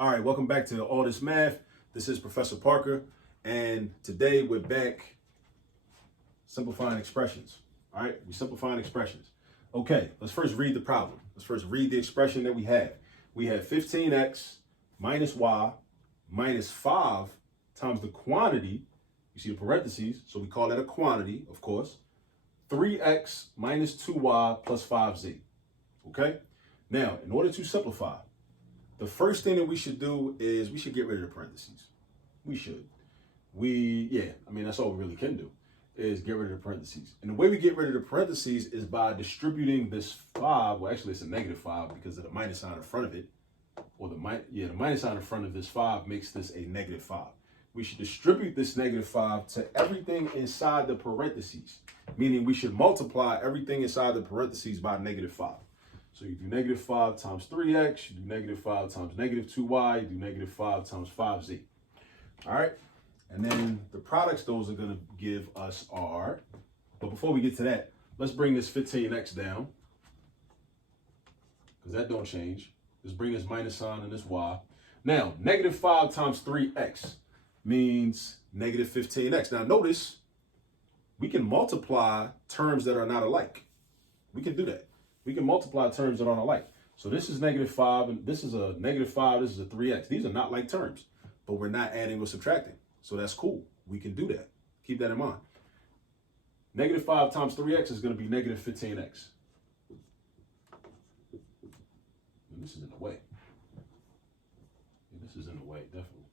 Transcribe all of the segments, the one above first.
All right, welcome back to All This Math. This is Professor Parker, and today we're back simplifying expressions. All right, we're simplifying expressions. Okay, let's first read the problem. Let's first read the expression that we have. We have 15x minus y minus 5 times the quantity. You see the parentheses, so we call that a quantity, of course. 3x minus 2y plus 5z. Okay? Now, in order to simplify, the first thing that we should do is we should get rid of the parentheses. We should. That's all we really can do is get rid of the parentheses. And the way we get rid of the parentheses is by distributing this 5. Well, actually, it's a negative 5 because of the minus sign in front of it. Or the minus sign in front of this 5 makes this a negative 5. We should distribute this negative 5 to everything inside the parentheses, meaning we should multiply everything inside the parentheses by negative 5. So you do negative 5 times 3x, you do negative 5 times negative 2y, you do negative 5 times 5z. All right? And then the products those are going to give us are, but before we get to that, let's bring this 15x down, because that don't change. Let's bring this minus sign and this y. Now, negative 5 times 3x means negative 15x. Now notice, we can multiply terms that are not alike. We can do that. We can multiply terms that aren't alike. So this is negative 5, and this is a negative 5, this is a 3x. These are not like terms, but we're not adding or subtracting. So that's cool. We can do that. Keep that in mind. Negative 5 times 3x is going to be negative 15x. And this is in the way. This is in the way, definitely.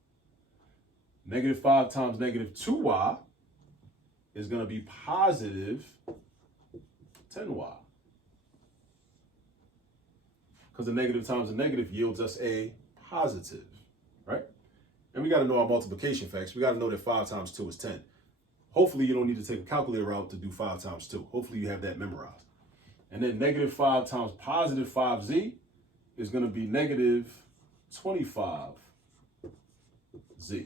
Negative 5 times negative 2y is going to be positive 10y. Because the negative times a negative yields us a positive, right? And we got to know our multiplication facts. We got to know that 5 times 2 is 10. Hopefully you don't need to take a calculator out to do 5 times 2. Hopefully you have that memorized. And then negative 5 times positive 5z is going to be negative 25z. So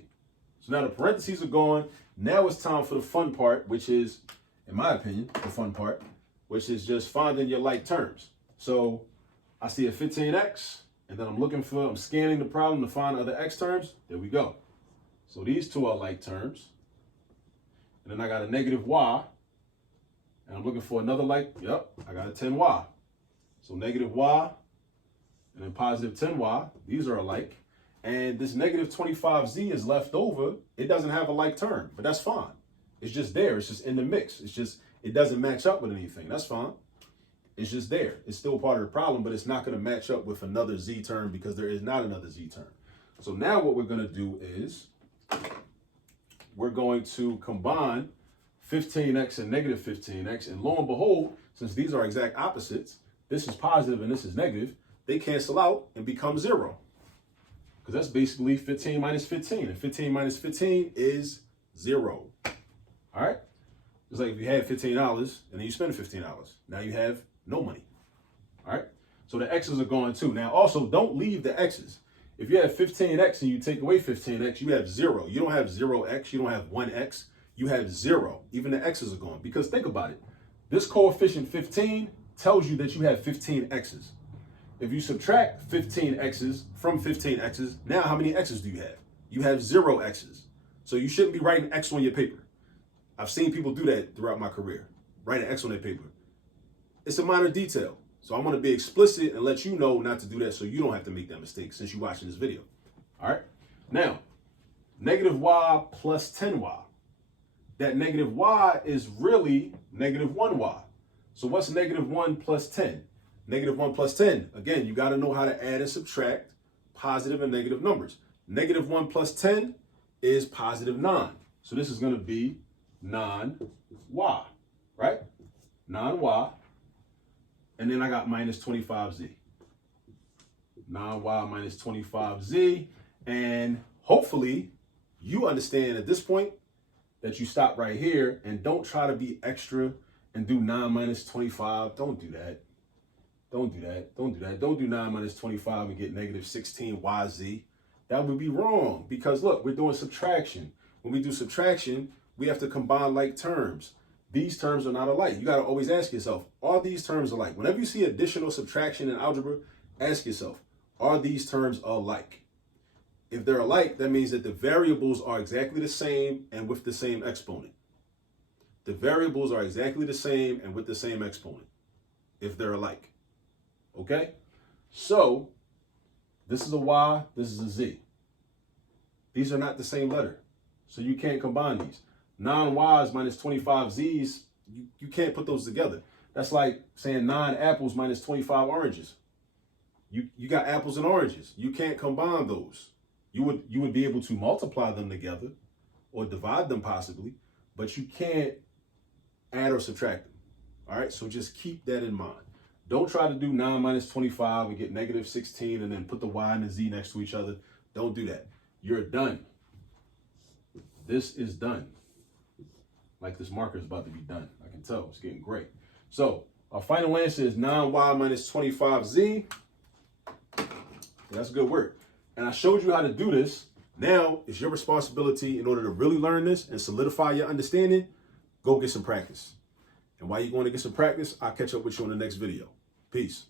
now the parentheses are gone. Now it's time for the fun part, which is, in my opinion, the fun part, which is just finding your like terms. So I see a 15x, and then I'm scanning the problem to find other x terms. There we go. So these two are like terms. And then I got a negative y, and I'm looking for another like, I got a 10y. So negative y, and then positive 10y, these are alike. And this negative 25z is left over. It doesn't have a like term, but that's fine. It's just there. It's just in the mix. It doesn't match up with anything. That's fine. It's just there. It's still part of the problem, but it's not going to match up with another z term because there is not another z term. So now what we're going to do is we're going to combine 15x and negative 15x. And lo and behold, since these are exact opposites, this is positive and this is negative, they cancel out and become 0. Because that's basically 15 minus 15. And 15 minus 15 is 0. All right? It's like if you had $15 and then you spend $15. Now you have no money. All right? So the x's are gone too. Now also, don't leave the x's. If you have 15x and you take away 15x, you have 0. You don't have 0x. You don't have 1x. You have 0. Even the x's are gone. Because think about it. This coefficient 15 tells you that you have 15 x's. If you subtract 15 x's from 15 x's, now how many x's do you have? You have 0 x's. So you shouldn't be writing x on your paper. I've seen people do that throughout my career. Write an x on their paper. It's a minor detail. So I'm going to be explicit and let you know not to do that so you don't have to make that mistake since you're watching this video. All right? Now, negative y plus 10y. That negative y is really negative 1y. So what's negative 1 plus 10? Negative 1 plus 10. Again, you got to know how to add and subtract positive and negative numbers. Negative 1 plus 10 is positive 9. So this is going to be 9y, right? 9y. And then I got minus 25z. 9y minus 25z. And hopefully you understand at this point that you stop right here and don't try to be extra and do 9 minus 25. Don't do that. Don't do that. Don't do that. Don't do 9 minus 25 and get negative 16yz. That would be wrong because look, we're doing subtraction. When we do subtraction, we have to combine like terms. These terms are not alike. You got to always ask yourself, are these terms alike? Whenever you see addition or subtraction in algebra, ask yourself, are these terms alike? If they're alike, that means that the variables are exactly the same and with the same exponent. The variables are exactly the same and with the same exponent, if they're alike. Okay? So, this is a Y, this is a Z. These are not the same letter, so you can't combine these. 9Ys minus 25Zs, you can't put those together. That's like saying 9 apples minus 25 oranges. You got apples and oranges. You can't combine those. You would be able to multiply them together or divide them possibly, but you can't add or subtract them. All right, so just keep that in mind. Don't try to do 9 minus 25 and get negative 16 and then put the Y and the Z next to each other. Don't do that. You're done. This is done. Like this marker is about to be done. I can tell it's getting great. So our final answer is 9Y minus 25Z. That's good work. And I showed you how to do this. Now it's your responsibility, in order to really learn this and solidify your understanding, go get some practice. And while you're going to get some practice, I'll catch up with you on the next video. Peace.